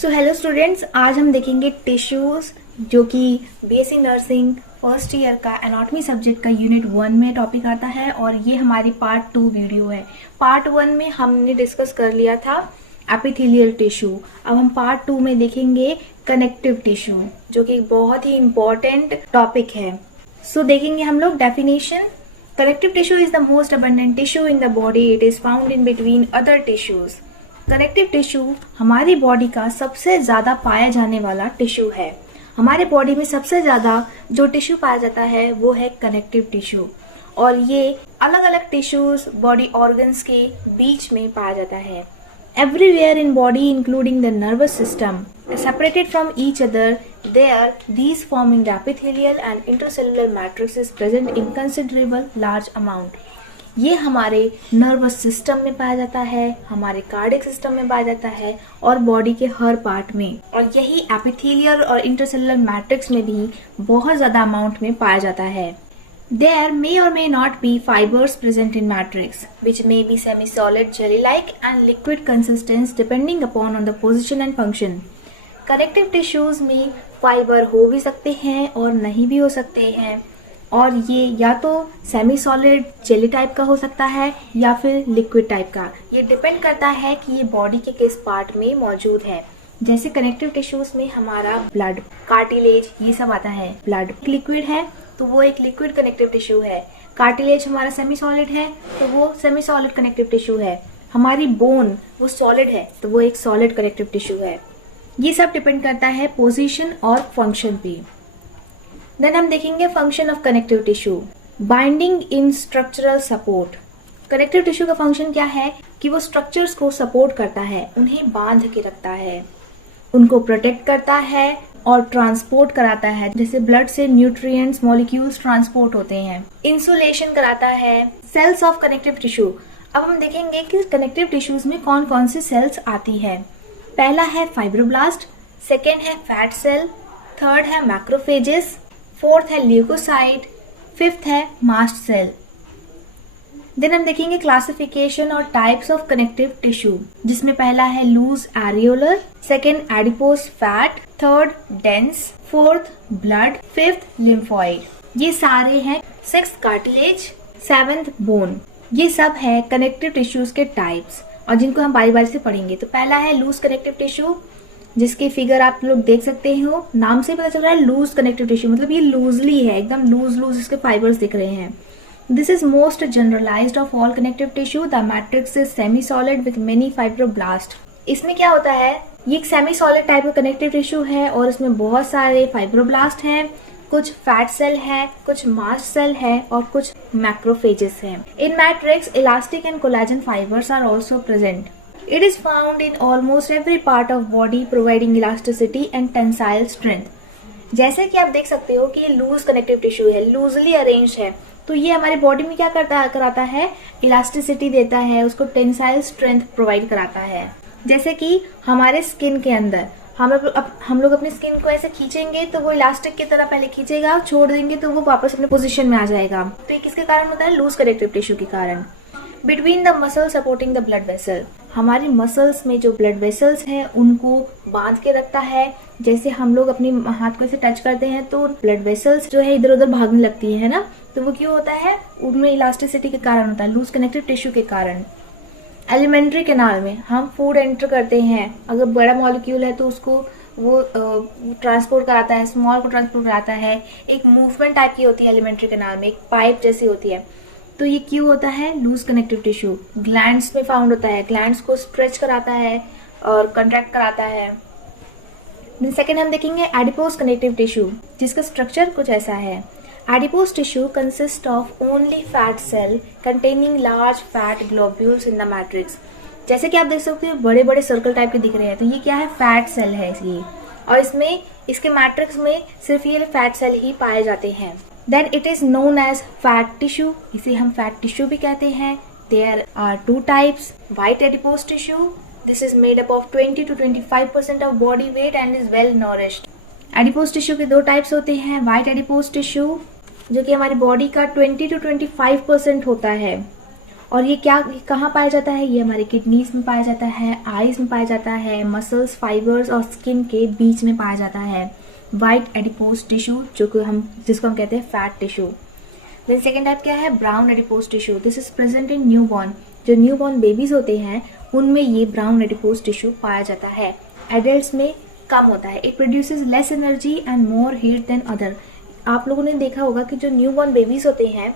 So hello students, आज हम देखेंगे टिश्यूज़ जो कि बीएससी नर्सिंग फर्स्ट ईयर का एनाटॉमी सब्जेक्ट का यूनिट 1 में टॉपिक आता है और ये हमारी पार्ट 2 वीडियो है। पार्ट 1 में हमने डिस्कस कर लिया था एपिथेलियल टिश्यू। अब हम पार्ट 2 में देखेंगे कनेक्टिव टिश्यू जो कि बहुत ही इम्पोर्टेंट टॉपिक है। सो देखेंगे हम लोग definition. Connective tissue is the most abundant tissue in the body. It is found in between other tissues. Connective tissue हमारी बॉडी का सबसे ज़्यादा पाया जाने वाला टिश्यू है। हमारे बॉडी में सबसे ज़्यादा जो टिश्यू पाया जाता है वो है कनेक्टिव टिश्यू और ये अलग अलग टिश्यूज बॉडी ऑर्गन्स के बीच में पाया जाता है। Everywhere in body including the nervous system separated from each other, there these forming the epithelial and intercellular matrix is present in considerable large amount. ये हमारे नर्वस सिस्टम में पाया जाता है, हमारे कार्डियक सिस्टम में पाया जाता है और बॉडी के हर पार्ट में, और यही एपिथेलियल और इंटरसेलुलर मैट्रिक्स में भी बहुत ज़्यादा अमाउंट में पाया जाता है। There may or may not be fibers present in matrix, which may be semi-solid, jelly-like and liquid consistence depending upon on the position and function. Connective tissues में फाइबर हो भी सकते हैं और नहीं भी हो सकते हैं, और ये या तो सेमी सॉलिड जेली टाइप का हो सकता है या फिर लिक्विड टाइप का। ये डिपेंड करता है कि ये बॉडी के किस पार्ट में मौजूद है। जैसे कनेक्टिव टिश्यूज में हमारा ब्लड, कार्टिलेज, ये सब आता है। ब्लड लिक्विड है तो वो एक लिक्विड कनेक्टिव टिश्यू है। कार्टिलेज हमारा सेमी सॉलिड है तो वो सेमी सॉलिड कनेक्टिव टिश्यू है। हमारी बोन वो सॉलिड है तो वो एक सॉलिड कनेक्टिव टिश्यू है। ये सब डिपेंड करता है पोजीशन और फंक्शन पे। देन हम देखेंगे function of connective tissue. Binding in structural support. Connective tissue का फंक्शन क्या है कि वो स्ट्रक्चर्स को सपोर्ट करता है, उन्हें बांध के रखता है, उनको प्रोटेक्ट करता है और ट्रांसपोर्ट कराता है। जैसे ब्लड से न्यूट्रिएंट्स मॉलिक्यूल्स ट्रांसपोर्ट होते हैं। इंसुलेशन कराता है। Cells of connective tissue. अब हम देखेंगे कि कनेक्टिव टिश्यूज में कौन कौन सी सेल्स आती है। पहला है फाइब्रोब्लास्ट, सेकेंड है फैट सेल, थर्ड है मैक्रोफेजेस, फोर्थ है ल्यूकोसाइट, फिफ्थ है मास्ट सेल। देन हम देखेंगे क्लासिफिकेशन और टाइप्स ऑफ कनेक्टिव टिश्यू, जिसमें पहला है loose areolar, second adipose fat, third dense, fourth blood, fifth lymphoid. ये सारे हैं। Sixth cartilage, seventh bone. ये सब है कनेक्टिव टिश्यूज के टाइप्स और जिनको हम बारी बारी से पढ़ेंगे। तो पहला है लूज कनेक्टिव टिश्यू, जिसकी फिगर आप लोग देख सकते हो। नाम से पता चल रहा है लूज कनेक्टिव टिश्यू, मतलब ये लूजली है, एकदम लूज लूज इसके फाइबर्स दिख रहे हैं। This is most generalized of all connective tissue. The matrix is semi-solid with many fibroblasts. इसमें क्या होता है, ये एक सेमी सॉलिड टाइप का कनेक्टिव टिश्यू है और इसमें बहुत सारे फाइब्रोब्लास्ट हैं, कुछ फैट सेल है, कुछ मास्ट सेल है और कुछ मैक्रोफेजेस हैं। In matrix, elastic and collagen fibers are also present. It is found in almost every part of body, providing elasticity and tensile strength. जैसे कि आप देख सकते हो कि ये लूज कनेक्टिव टिश्यू है, लूजली अरेंज है, तो ये हमारी बॉडी में क्या कराता है, इलास्टिसिटी देता है, उसको टेंसाइल स्ट्रेंथ प्रोवाइड कराता है। जैसे कि हमारे स्किन के अंदर हम लोग अपनी स्किन को ऐसे खींचेंगे तो वो इलास्टिक की तरह पहले खींचेगा, छोड़ देंगे तो वो वापस अपने पोजीशन में आ जाएगा। तो ये किसके कारण होता है, लूज कनेक्टिव टिश्यू के कारण। Between the muscle supporting the blood vessel. हमारी मसल्स में जो ब्लड वेसल्स हैं उनको बांध के रखता है। जैसे हम लोग अपने हाथ को ऐसे टच करते हैं तो ब्लड वेसल्स जो है इधर उधर भागने लगती है ना, तो वो क्यों होता है, उनमें इलास्टिसिटी के कारण होता है, लूज कनेक्टिव टिश्यू के कारण। एलिमेंट्री कैनाल में हम फूड एंटर करते हैं, अगर बड़ा मॉलिक्यूल है तो उसको वो ट्रांसपोर्ट कराता है, स्मॉल को ट्रांसपोर्ट कराता है। एक मूवमेंट टाइप की होती है एलिमेंट्री कैनाल में, एक पाइप जैसी होती है। तो ये क्यों होता है, लूज कनेक्टिव टिश्यू। ग्लैंड्स में फाउंड होता है, ग्लैंड्स को स्ट्रेच कराता है और कंट्रैक्ट कराता है। सेकेंड हम देखेंगे एडिपोस कनेक्टिव टिश्यू, जिसका स्ट्रक्चर कुछ ऐसा है। Adipose tissue consists of only fat cell containing large fat globules in the matrix. जैसे कि आप देख सकते हो बड़े बड़े सर्कल टाइप के दिख रहे हैं, तो ये क्या है, फैट सेल है इसलिए, और इसमें इसके मैट्रिक्स में सिर्फ ये फैट सेल ही पाए जाते हैं। Then it is known as fat tissue. इसे हम फैट टिश्यू भी कहते हैं। There are two types. White adipose tissue. This is made up of 20 to 25% of body weight and is well nourished. Adipose tissue के दो types होते हैं। White adipose tissue जो कि हमारी बॉडी का 20 to 25% होता है, और ये कहाँ पाया जाता है? ये हमारे किडनीज में पाया जाता है, आईज में पाया जाता है, मसल्स, फाइबर्स और स्किन के बीच में पाया जाता है। वाइट एडिपोज टिश्यू जिसको हम कहते हैं fat tissue. Then second type क्या है? Brown adipose tissue. This is present in newborn. जो न्यूबॉर्न बेबीज होते हैं उनमें ये ब्राउन एडिपोज टिश्यू पाया जाता है। एडल्ट्स में कम होता है। It produces less energy and more heat than other. आप लोगों ने देखा होगा कि जो न्यूबॉर्न बेबीज होते हैं,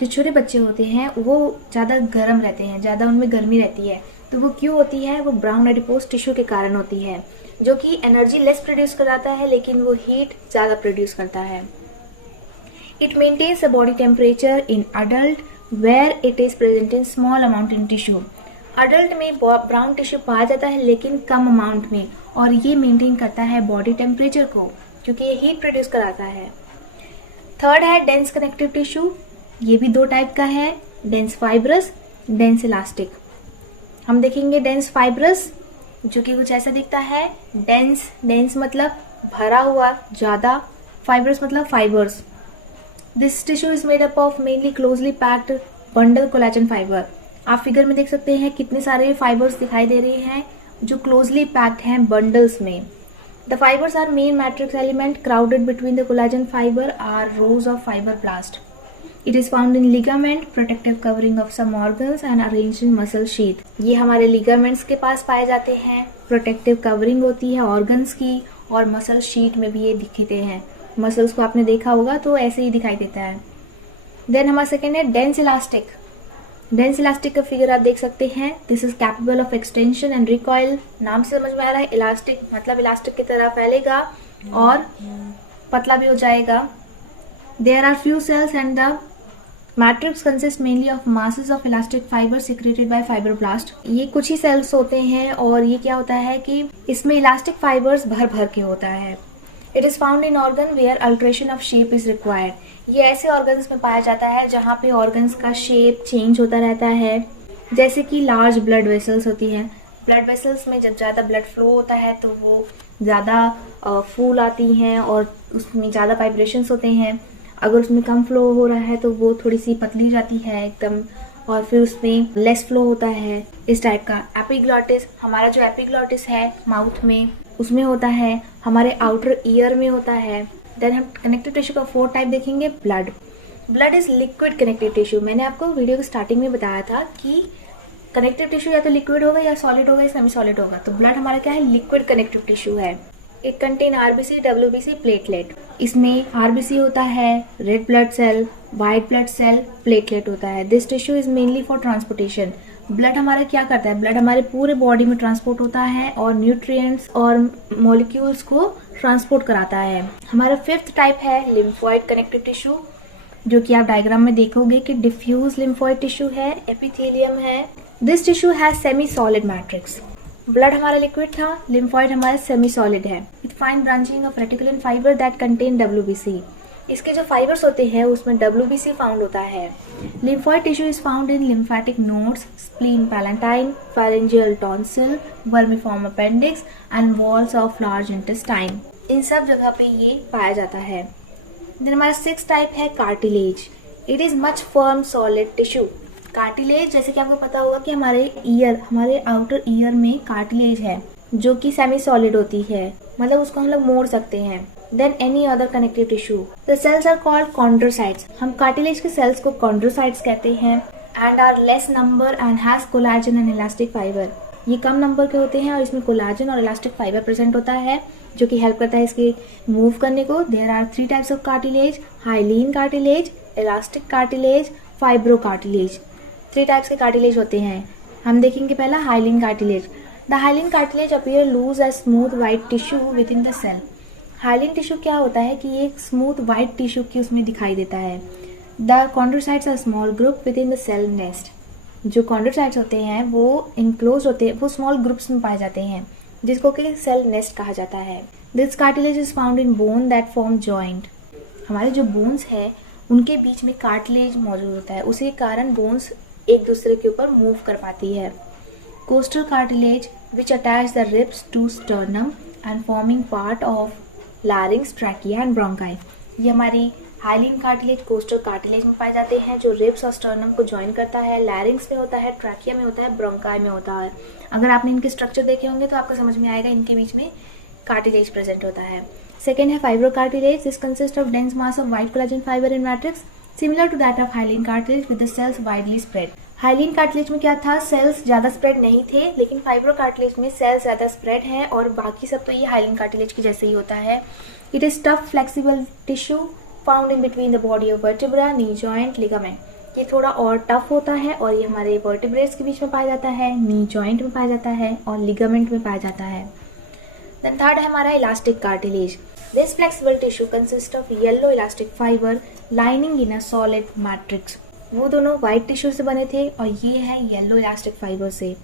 जो छोटे बच्चे होते हैं, वो ज़्यादा गर्म रहते हैं, ज़्यादा उनमें गर्मी रहती है। तो वो क्यों होती है? वो ब्राउन एडिपोज टिश्यू के कारण होती है, जो कि एनर्जी लेस प्रोड्यूस कराता है लेकिन वो हीट ज़्यादा प्रोड्यूस करता है। It maintains the body temperature in adult where it is present in small amount in tissue. Adult में ब्राउन टिश्यू पाया जाता है लेकिन कम अमाउंट में, और ये मेंटेन करता है बॉडी टेम्परेचर को, क्योंकि ये हीट प्रोड्यूस कराता है। थर्ड है डेंस कनेक्टिव टिश्यू। ये भी 2 टाइप का है, डेंस फाइब्रस, डेंस इलास्टिक। हम देखेंगे डेंस फाइब्रस, जो कि कुछ ऐसा दिखता है। डेंस मतलब भरा हुआ, ज़्यादा। फाइब्रस मतलब fibres. This tissue is made up of mainly closely packed bundle collagen fibre. आप फिगर में देख सकते हैं कितने सारे फाइबर्स दिखाई दे रहे हैं जो क्लोजली पैक्ड हैं बंडल्स में। The fibres are main matrix element crowded between the collagen fibre are rows of fibroblast. It is found in ligament, protective covering of some organs and arranged in muscle sheath. ये हमारे ligaments के पास पाए जाते हैं, protective covering होती है organs की, और muscle sheath में भी ये दिखते हैं। muscles को आपने देखा होगा तो ऐसे ही दिखाई देता है। Then हमारा second है dense elastic. Dense elastic का फिगर आप देख सकते हैं। This is capable of extension and recoil. नाम से समझ में आ रहा है, elastic मतलब elastic की तरह फैलेगा और पतला भी हो जाएगा। There are few cells and the matrix consist mainly of masses of elastic fibre secreted by fibroblast. ये कुछ ही सेल्स होते हैं और ये क्या होता है कि इसमें इलास्टिक फाइबर्स भर भर के होता है। It is found in organ where alteration of shape is required. ये ऐसे ऑर्गन्स में पाया जाता है जहाँ पे ऑर्गन्स का शेप चेंज होता रहता है, जैसे कि लार्ज ब्लड वेसल्स होती हैं। ब्लड वेसल्स में जब ज़्यादा ब्लड फ्लो होता है तो वो ज़्यादा फूल आती हैं और उसमें ज़्यादा वाइब्रेशंस होते हैं। अगर उसमें कम फ्लो हो रहा है तो वो थोड़ी सी पतली जाती है एकदम, और फिर उसमें लेस फ्लो होता है, इस टाइप का। एपिग्लॉटिस, हमारा जो एपिग्लॉटिस है माउथ में, उसमें होता है। हमारे आउटर ईयर में होता है। देन हम कनेक्टिव टिश्यू का 4th टाइप देखेंगे, blood. Blood is liquid connective tissue. मैंने आपको वीडियो के स्टार्टिंग में बताया था कि कनेक्टिव टिश्यू या तो लिक्विड होगा या सॉलिड होगा या सेमी सॉलिड होगा। तो ब्लड हमारा क्या है? लिक्विड कनेक्टिव टिश्यू है। It contain RBC, WBC, platelet. इसमें आरबीसी होता है, red blood cell, white blood cell, platelet होता है। This tissue is mainly for transportation. Blood हमारा क्या करता है? ब्लड हमारे पूरे बॉडी में ट्रांसपोर्ट होता है और न्यूट्रिएंट्स और मॉलिक्यूल्स को ट्रांसपोर्ट कराता है। हमारा 5th टाइप है लिम्फोइड कनेक्टिव टिश्यू, जो कि आप डायग्राम में देखोगे कि डिफ्यूज लिम्फोइड टिश्यू है, एपिथेलियम है। This tissue has semi solid matrix. Blood हमारा लिक्विड था, लिम्फॉइड हमारा सेमी सॉलिड है। With fine branching of reticulin fibre that contain WBC. इसके जो फाइबर्स होते हैं उसमें डब्ल्यूबीसी फाउंड होता है। Lymphoid tissue is found in lymphatic nodes, spleen palatine, pharyngeal tonsil, vermiform appendix and walls of large intestine. इन सब जगह पे ये पाया जाता है। देन हमारा 6th टाइप है cartilage. It is much firm solid tissue. Cartilage, जैसे कि आपको पता होगा कि हमारे आउटर ईयर में कार्टिलेज है जो कि सेमी सॉलिड होती है, मतलब उसको हम लोग मोड़ सकते हैं। Then any other connective tissue. The cells are called chondrocytes. हम कार्टिलेज के सेल्स को कॉन्ड्रोसाइट्स कहते हैं। And are less number and has collagen and elastic fiber. ये कम नंबर के होते हैं और इसमें कोलाजन और इलास्टिक फाइबर प्रेजेंट होता है जो कि हेल्प करता है इसके मूव करने को। There are 3 types of cartilage, hyaline cartilage, elastic cartilage, fibro cartilage. 3 types के कार्टिलेज होते हैं। हम देखेंगे पहला hyaline cartilage. The hyaline cartilage appear loose as smooth white tissue within the cell. Hyaline tissue क्या होता है कि ये स्मूथ वाइट टिश्यू की उसमें दिखाई देता है। The chondrocytes are small group within the cell nest. जो कॉन्ड्रोसाइट्स होते हैं वो इनक्लोज होते हैं, वो स्मॉल ग्रुप्स में पाए जाते हैं जिसको कि सेल नेस्ट कहा जाता है। This cartilage is found in bone that form joint. हमारे जो बोन्स है उनके बीच में कार्टिलेज मौजूद होता है, उसी के कारण बोन्स एक दूसरे के ऊपर मूव कर पाती है। Costal cartilage which attach the ribs to sternum and forming part of larynx, trachea and bronchi. ये हमारी हाइलिन कार्टिलेज कोस्टल कार्टिलेज में पाए जाते हैं, जो रिब्स और स्टर्नम को ज्वाइन करता है। लैरिंग्स में होता है, ट्रैकिया में होता है, ब्रोंकाई में होता है। अगर आपने इनके स्ट्रक्चर देखे होंगे तो आपको समझ में आएगा इनके बीच में कार्टिलेज प्रेजेंट होता है। सेकेंड है fibrocartilage. This consist of dense mass of white collagen fiber in matrix similar to that of hyaline cartilage with the cells widely spread. Hyaline cartilage में क्या था, सेल्स ज्यादा स्प्रेड नहीं थे, लेकिन फाइब्रोकार्टिलेज में सेल्स ज्यादा स्प्रेड है और बाकी सब तो ये हाइलिन कार्टिलेज की जैसे ही होता है। It is tough flexible tissue found in between the body of vertebra, knee joint, ligament. ये थोड़ा और टफ होता है और ये हमारे वर्टिब्रेट्स के बीच में पाया जाता है, नी जॉइंट में पाया जाता है और लिगामेंट में पाया जाता है। देन थर्ड है हमारा elastic cartilage. This flexible tissue consist of yellow elastic fibre lining in a solid matrix. वो दोनों व्हाइट टिश्यू से बने थे और ये है येलो इलास्टिक फाइबर से।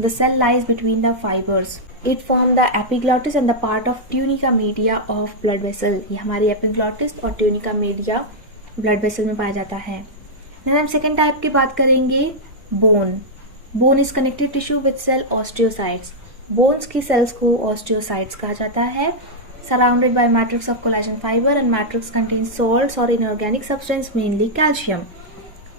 The cell lies between the fibers. It form the epiglottis and the part of tunica media of blood vessel. ये हमारी एपिग्लॉटिस और ट्यूनिका मीडिया ब्लड वेसल में पाया जाता है। देन हम सेकेंड टाइप की बात करेंगे, bone. Bone is connective tissue with cell osteocytes. Bones की सेल्स को ऑस्टियोसाइट्स कहा जाता है। Surrounded by matrix of collagen fibre and matrix contain salts और inorganic substance mainly calcium.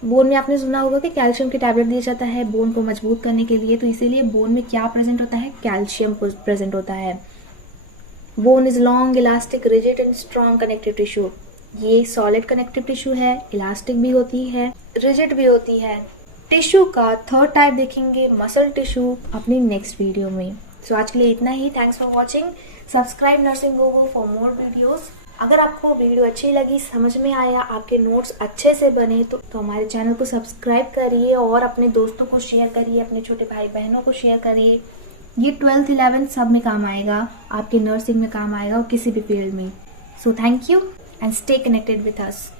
Bone में आपने सुना होगा कि कैल्शियम की टैबलेट दिया जाता है बोन को मजबूत करने के लिए, तो इसीलिए बोन में क्या प्रेजेंट होता है, कैल्शियम प्रेजेंट होता है। Bone is long elastic rigid and strong connective tissue. ये सॉलिड कनेक्टिव टिश्यू है, इलास्टिक भी होती है, रिजिड भी होती है। टिश्यू का थर्ड टाइप देखेंगे मसल टिश्यू अपनी नेक्स्ट वीडियो में। सो आज के लिए इतना ही। Thanks for watching. Subscribe nursing gogo for more videos. अगर आपको वीडियो अच्छी लगी, समझ में आया, आपके नोट्स अच्छे से बने तो हमारे चैनल को सब्सक्राइब करिए और अपने दोस्तों को शेयर करिए, अपने छोटे भाई बहनों को शेयर करिए। ये 12th 11th सब में काम आएगा, आपके नर्सिंग में काम आएगा और किसी भी फील्ड में। So thank you and stay connected with us.